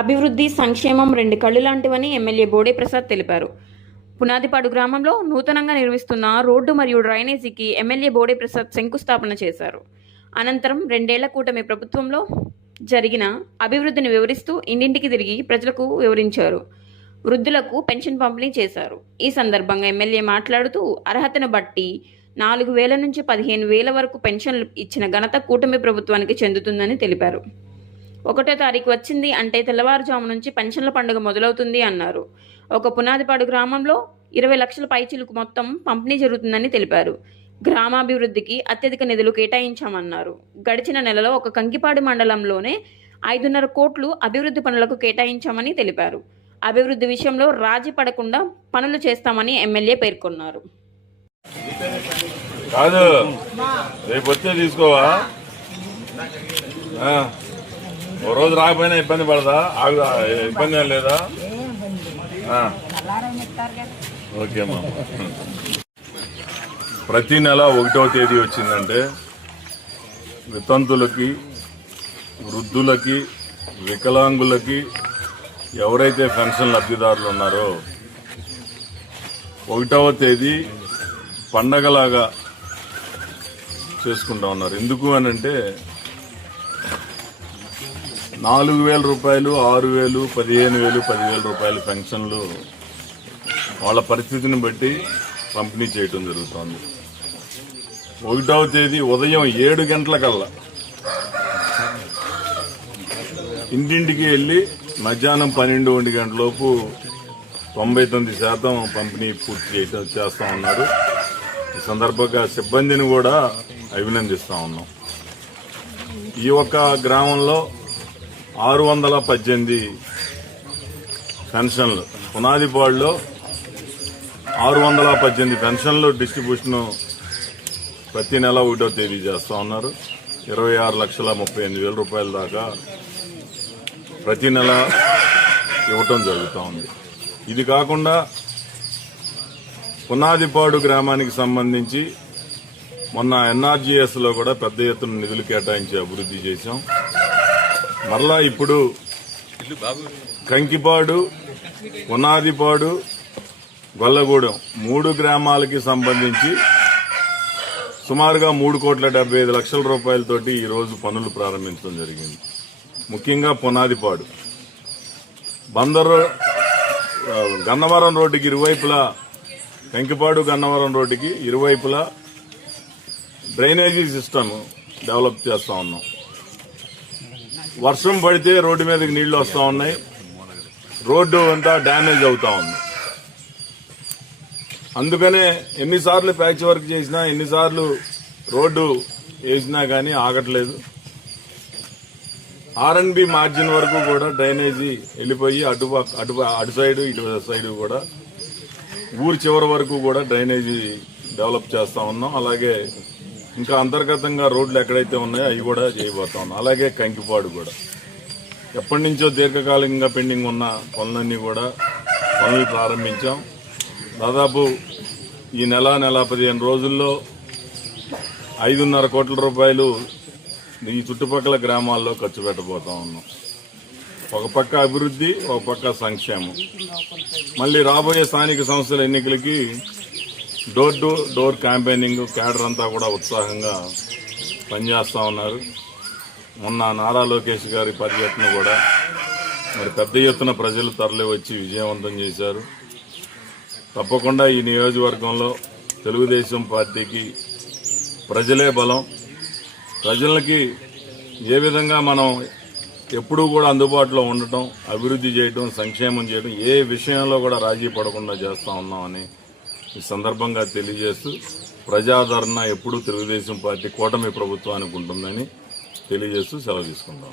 అభివృద్ధి, సంక్షేమం రెండు కళ్ళు లాంటివని ఎమ్మెల్యే బోడే ప్రసాద్ తెలిపారు. పునాదిపాడు గ్రామంలో నూతనంగా నిర్మిస్తున్న రోడ్డు మరియు డ్రైనేజీకి ఎమ్మెల్యే బోడే ప్రసాద్ శంకుస్థాపన చేశారు. అనంతరం 2 ఏళ్ల కూటమి ప్రభుత్వంలో జరిగిన అభివృద్ధిని వివరిస్తూ ఇంటింటికి తిరిగి ప్రజలకు వివరించారు. వృద్ధులకు పెన్షన్ పంపిణీ చేశారు. ఈ సందర్భంగా ఎమ్మెల్యే మాట్లాడుతూ అర్హతను బట్టి 4,000 నుంచి 15,000 వరకు పెన్షన్లు ఇచ్చిన ఘనత కూటమి ప్రభుత్వానికి చెందుతుందని తెలిపారు. 1వ తారీఖు వచ్చింది అంటే తెల్లవారుజాము నుంచి పెన్షన్ల పండుగ మొదలవుతుంది అన్నారు. ఒక పునాదిపాడు గ్రామంలో 20 లక్షల పైచిలుకు మొత్తం పంపిణీ జరుగుతుందని తెలిపారు. గ్రామాభివృద్ధికి అత్యధిక నిధులు కేటాయించామన్నారు. గడిచిన నెలలో ఒక కంకిపాడు మండలంలోనే 5.5 కోట్లు అభివృద్ధి పనులకు కేటాయించామని తెలిపారు. అభివృద్ధి విషయంలో రాజీ పడకుండా పనులు చేస్తామని ఎమ్మెల్యే పేర్కొన్నారు. కాదు రేపు వచ్చే తీసుకోవా, ఓ రోజు రాకపోయినా ఇబ్బంది పడదా? ఇబ్బంది ఏం లేదా? ఓకే అమ్మా. ప్రతి నెల 1వ తేదీ వచ్చిందంటే వితంతులకి, వృద్ధులకి, వికలాంగులకి ఎవరైతే పెన్షన్ లబ్ధిదారులు ఉన్నారో 1వ తేదీ పండగలాగా చేసుకుంటా ఉన్నారు. ఎందుకు అనంటే 4,000 రూపాయలు, 6,000, 15,000, 10,000 రూపాయల పెన్షన్లు వాళ్ళ పరిస్థితిని బట్టి పంపిణీ చేయటం జరుగుతోంది. 1వ తేదీ ఉదయం 7 గంటలకల్లా ఇంటింటికి వెళ్లి మధ్యాహ్నం 12-1 గంటలలోపు 99% పంపిణీ పూర్తి చేస్తా ఉన్నారు. ఈ సందర్భంగా సిబ్బందిని కూడా అభినందిస్తా ఉన్నాం. ఈ ఒక్క గ్రామంలో 618 పెన్షన్లు, పునాదిపాడులో 618 పెన్షన్లు డిస్ట్రిబ్యూషన్ ప్రతి నెల 1వ తేదీ చేస్తా ఉన్నారు. 26,38,000 రూపాయల దాకా ప్రతి నెల ఇవ్వటం జరుగుతూ ఉంది. ఇది కాకుండా పునాదిపాడు గ్రామానికి సంబంధించి మొన్న ఎన్ఆర్జీఎస్ లో కూడా పెద్ద ఎత్తున నిధులు కేటాయించి అభివృద్ధి చేశాం. మరలా ఇప్పుడు కంకిపాడు, పునాదిపాడు, గొల్లగూడెం 3 గ్రామాలకి సంబంధించి సుమారుగా 3,75 లక్షల రూపాయలతోటి ఈ రోజు పనులు ప్రారంభించడం జరిగింది. ముఖ్యంగా పునాదిపాడు బందరు గన్నవరం రోడ్డుకి ఇరువైపులా, కంకిపాడు గన్నవరం రోడ్డుకి ఇరువైపులా డ్రైనేజీ సిస్టమ్ డెవలప్ చేస్తా ఉన్నాం. వర్షం పడితే రోడ్డు మీదకి నీళ్లు వస్తా ఉన్నాయి, రోడ్డు అంతా డ్యామేజ్ అవుతా ఉంది. అందుకనే ఎన్నిసార్లు ప్యాచ్ వర్క్ చేసినా, ఎన్నిసార్లు రోడ్డు వేసినా కానీ ఆగట్లేదు. R&B మార్జిన్ వరకు కూడా డ్రైనేజీ వెళ్ళిపోయి అటు సైడ్ ఇటు సైడ్ కూడా ఊరి చివరి వరకు కూడా డ్రైనేజీ డెవలప్ చేస్తా ఉన్నాం. అలాగే ఇంకా అంతర్గతంగా రోడ్లు ఎక్కడైతే ఉన్నాయో అవి కూడా చేయబోతా ఉన్నాం. అలాగే కంకిపాడు కూడా ఎప్పటి నుంచో దీర్ఘకాలికంగా పెండింగ్ ఉన్న పనులన్నీ కూడా పనులు ప్రారంభించాం. దాదాపు ఈ నెల 15 రోజుల్లో 5.5 కోట్ల రూపాయలు ఈ చుట్టుపక్కల గ్రామాల్లో ఖర్చు పెట్టబోతా ఉన్నాం. ఒక పక్క అభివృద్ధి, ఒక పక్క సంక్షేమం. మళ్ళీ రాబోయే స్థానిక సంస్థల ఎన్నికలకి door to door campaigning, cadre అంతా కూడా ఉత్సాహంగా పనిచేస్తా ఉన్నారు. మొన్న నారా లోకేష్ గారి పర్యటన కూడా మరి పెద్ద ఎత్తున ప్రజలు తరలి వచ్చి విజయవంతం చేశారు. తప్పకుండా ఈ నియోజకవర్గంలో తెలుగుదేశం పార్టీకి ప్రజలే బలం. ప్రజలకి ఏ విధంగా మనం ఎప్పుడూ కూడా అందుబాటులో ఉండటం, అభివృద్ధి చేయడం, సంక్షేమం చేయడం, ఏ విషయంలో కూడా రాజీ పడకుండా చేస్తా ఉన్నామని ఈ సందర్భంగా తెలియజేస్తూ ప్రజాదరణ ఎప్పుడూ తెలుగుదేశం పార్టీ కూటమి ప్రభుత్వానికి ఉంటుందని తెలియజేస్తూ సెలవు తీసుకుంటాం.